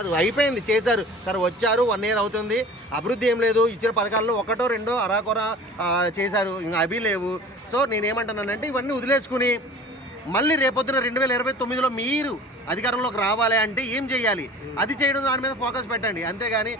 అది అయిపోయింది చేశారు. సార్ వచ్చారు వన్ ఇయర్ అవుతుంది. అభివృద్ధి ఏం లేదు. ఇచ్చిన పథకాల్లో ఒకటో రెండో అరాకొర చేశారు. ఇంకా అవి లేవు. సో నేనేమంటున్నానంటే ఇవన్నీ వదిలేసుకుని మళ్ళీ రేపొద్దున రెండు వేల ఇరవై తొమ్మిదిలో మీరు అధికారంలోకి రావాలి అంటే ఏం చేయాలి? అది చేయడం దాని మీద ఫోకస్ పెట్టండి. అంతేగాని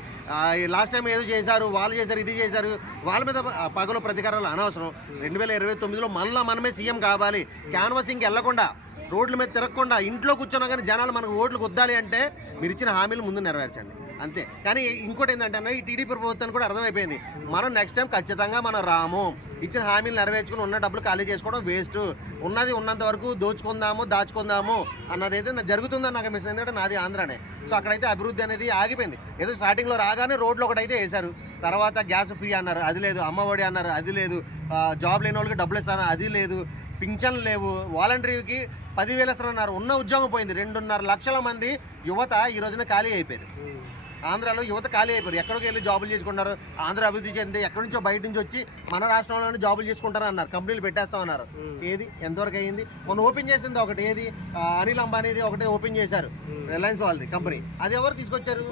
లాస్ట్ టైం ఏదో చేశారు వాళ్ళు చేశారు ఇది చేశారు వాళ్ళ మీద పగలు ప్రతీకారాలు అనవసరం. రెండు వేల ఇరవై తొమ్మిదిలో మళ్ళీ మనమే సీఎం కావాలి. క్యాన్వాసింగ్కి వెళ్ళకుండా రోడ్ల మీద తిరగకుండా ఇంట్లో కూర్చున్నా కానీ జనాలు మనకు ఓట్లు కొద్దాలి అంటే మీరు ఇచ్చిన హామీలు ముందు నెరవేర్చండి. అంతే. కానీ ఇంకోటి ఏంటంటే అన్న ఈ టీడీపీ ప్రభుత్వానికి కూడా అర్థమైపోయింది. మనం నెక్స్ట్ టైం ఖచ్చితంగా మనం రాము ఇచ్చిన హామీలు నెరవేర్చుకుని ఉన్న డబ్బులు ఖాళీ చేసుకోవడం వేస్ట్ ఉన్నది ఉన్నంత వరకు దోచుకుందాము దాచుకుందాము అన్నది అయితే జరుగుతుందని నాకు మిస్ ఎందుకంటే నాది ఆంధ్రానే. సో అక్కడైతే అభివృద్ధి అనేది ఆగిపోయింది. ఏదో స్టార్టింగ్లో రాగానే రోడ్లు ఒకటైతే వేశారు. తర్వాత గ్యాస్ ఫ్రీ అన్నారు అది లేదు. అమ్మఒడి అన్నారు అది లేదు. జాబ్ లేని వాళ్ళకి డబ్బులు ఇస్తాను అది లేదు. పింఛన్లు లేవు. వాలంటరీకి పదివేల ఇస్తున్నారు ఉన్న ఉద్యోగం పోయింది. రెండున్నర లక్షల మంది యువత ఈ రోజున ఖాళీ అయిపోయారు. ఆంధ్రాలో యువత ఖాళీ అయిపోయారు. ఎక్కడికి వెళ్ళి జాబులు చేసుకుంటారు ఆంధ్ర అభివృద్ధి చెంది ఎక్కడి నుంచో బయట నుంచి వచ్చి మన రాష్ట్రంలోనే జాబులు చేసుకుంటారు అన్నారు. కంపెనీలు పెట్టేస్తామన్నారు ఏది? ఎంతవరకు అయ్యింది మొన్న ఓపెన్ చేసింది ఒకటి. ఏది? అనిల్ అంబానీది ఒకటి ఓపెన్ చేశారు. రిలయన్స్ వాళ్ళది కంపెనీ. అది ఎవరు తీసుకొచ్చారు?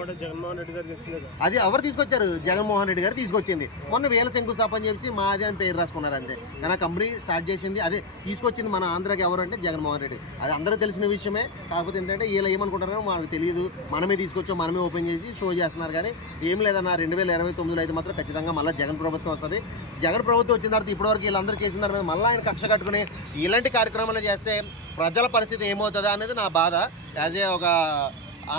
అది ఎవరు తీసుకొచ్చారు? జగన్మోహన్ రెడ్డి గారు తీసుకొచ్చింది. మొన్న వేల శంకుస్థాపన చేసి మాది అని పేరు రాసుకున్నారు అంతే. కానీ కంపెనీ స్టార్ట్ చేసింది అదే తీసుకొచ్చింది మన ఆంధ్రాకి ఎవరు అంటే జగన్మోహన్ రెడ్డి. అది అందరూ తెలిసిన విషయమే. కాకపోతే ఏంటంటే వీళ్ళు ఏమనుకుంటారో మనకు తెలియదు మనమే తీసుకొచ్చాం మనమే ఓపెన్ చేసి షో చేస్తున్నారు కానీ ఏం లేదన్న రెండు వేల ఇరవై తొమ్మిదిలో అయితే మాత్రం ఖచ్చితంగా మళ్ళీ జగన్ ప్రభుత్వం వస్తుంది. జగన్ ప్రభుత్వం వచ్చిన తర్వాత ఇప్పటివరకు వీళ్ళందరూ చేసిన తర్వాత మళ్ళీ ఆయన కక్ష కట్టుకుని ఇలాంటి కార్యక్రమాలు చేస్తే ప్రజల పరిస్థితి ఏమవుతుందా అనేది నా బాధ. యాజ్ ఏ ఒక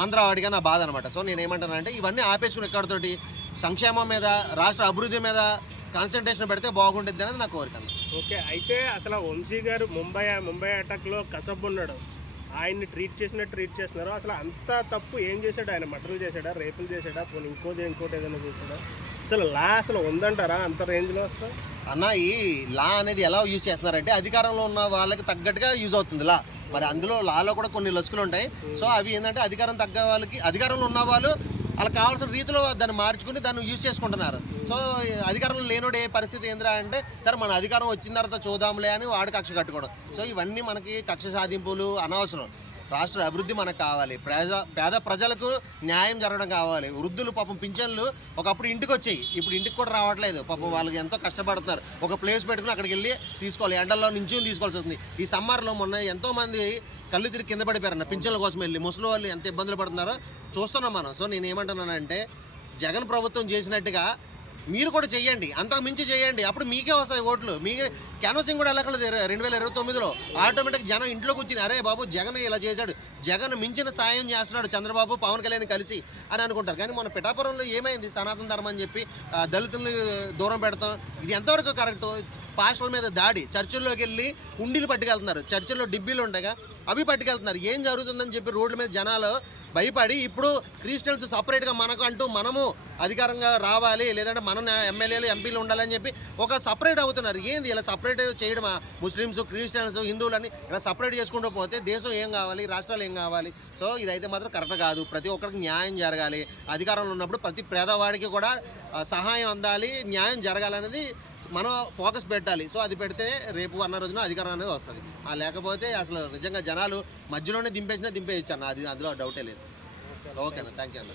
ఆంధ్ర వాడిగా నా బాధ అనమాట సో నేను ఏమంటానంటే ఇవన్నీ ఆపేసుకుని ఎక్కడితోటి సంక్షేమం మీద రాష్ట్ర అభివృద్ధి మీద కాన్సన్ట్రేషన్ పెడితే బాగుంటుంది అనేది నా కోరిక ఓకే అయితే అసలు వంశీ గారు ముంబై ముంబై అటాక్లో కసబ్ ఉన్నాడు. ఆయన్ని ట్రీట్ చేసినట్టు ట్రీట్ చేస్తున్నారు అసలు అంత తప్పు ఏం చేశాడు? ఆయన మటర్లు చేశాడా? రేపులు చేశాడా? పోనీ ఇంకోటి ఇంకోటి ఏదైనా చేశాడా? అసలు లా అసలు ఉందంటారా? అంత రేంజ్లో వస్తా అన్న ఈ లా అనేది ఎలా యూజ్ చేస్తున్నారంటే అధికారంలో ఉన్న వాళ్ళకి తగ్గట్టుగా యూజ్ అవుతుంది లా. మరి అందులో లాలో కూడా కొన్ని లొసుకులు ఉంటాయి. సో అవి ఏంటంటే అధికారం తగ్గ వాళ్ళకి అధికారంలో ఉన్న వాళ్ళు వాళ్ళకి కావాల్సిన రీతిలో దాన్ని మార్చుకుని దాన్ని యూజ్ చేసుకుంటున్నారు. సో ఈ అధికారంలో లేనుడే పరిస్థితి ఏంద్రా అంటే సరే మన అధికారం వచ్చిన తర్వాత చూద్దాంలే అని వాడు కక్ష కట్టుకోవడం. సో ఇవన్నీ మనకి కక్ష సాధింపులు అనవసరం. రాష్ట్ర అభివృద్ధి మనకు కావాలి. ప్రజ పేద ప్రజలకు న్యాయం జరగడం కావాలి. వృద్ధులు పాపం పింఛన్లు ఒకప్పుడు ఇంటికి వచ్చాయి. ఇప్పుడు ఇంటికి కూడా రావట్లేదు. పాపం వాళ్ళకి ఎంతో కష్టపడుతున్నారు. ఒక ప్లేస్ పెట్టుకుని అక్కడికి వెళ్ళి తీసుకోవాలి. ఎండల్లో నుంచి తీసుకోవాల్సి వస్తుంది. ఈ సమ్మర్లో మొన్న ఎంతో మంది కళ్ళు తిరిగి కింద పడిపోయారన్న పింఛన్ల కోసం వెళ్ళి. ముసలి వాళ్ళు ఎంత ఇబ్బందులు పడుతున్నారో చూస్తున్నాం మనం. సో నేను ఏమంటున్నానంటే జగన్ ప్రభుత్వం చేసినట్టుగా మీరు కూడా చెయ్యండి. అంతకు మించి చేయండి అప్పుడు మీకే వస్తాయి ఓట్లు. మీకే క్యాన్వసింగ్ కూడా వెళ్ళకలేదు రెండు వేల ఇరవై తొమ్మిదిలో. ఆటోమేటిక్ జనం ఇంట్లో కూర్చుని అరే బాబు జగన్ ఇలా చేశాడు. జగన్ మించిన సాయం చేస్తున్నాడు చంద్రబాబు పవన్ కళ్యాణ్ కలిసి అని అనుకుంటారు. కానీ మన పిఠాపురంలో ఏమైంది? సనాతన ధర్మం అని చెప్పి ఆ, దళితుల్ని దూరం పెడతాం. ఇది ఎంతవరకు కరెక్ట్? పాస్టర్ల మీద దాడి. చర్చిల్లోకి వెళ్ళి ఉండిలు పట్టుకెళ్తున్నారు. చర్చిల్లో డిబ్బీలు ఉండగా అవి పట్టుకెళ్తున్నారు. ఏం జరుగుతుందని చెప్పి రోడ్ల మీద జనాలు భయపడి ఇప్పుడు క్రిస్టియన్స్ సపరేట్గా మనకు అంటూ మనము అధికారంగా రావాలి లేదంటే మన ఎమ్మెల్యేలు ఎంపీలు ఉండాలని చెప్పి ఒక సపరేట్ అవుతున్నారు. ఏంది ఇలా సపరేట్ చేయడమా? ముస్లిమ్స్ క్రిస్టియన్స్ హిందువులని ఇలా సపరేట్ చేసుకుంటూ పోతే దేశం ఏం కావాలి రాష్ట్రాలు ఏం కావాలి? సో ఇదైతే మాత్రం కరెక్ట్ కాదు. ప్రతి ఒక్కరికి న్యాయం జరగాలి. అధికారంలో ఉన్నప్పుడు ప్రతి పేదవాడికి కూడా సహాయం అందాలి న్యాయం జరగాలనేది మనం ఫోకస్ పెట్టాలి. సో అది పెడితే రేపు అన్న రోజున అధికారం అనేది వస్తుంది. ఆ లేకపోతే అసలు నిజంగా జనాలు మధ్యలోనే దింపేసినా దింపేయచ్చు అన్న అది అందులో డౌటే లేదు. ఓకేనా? థ్యాంక్ యూ అన్న.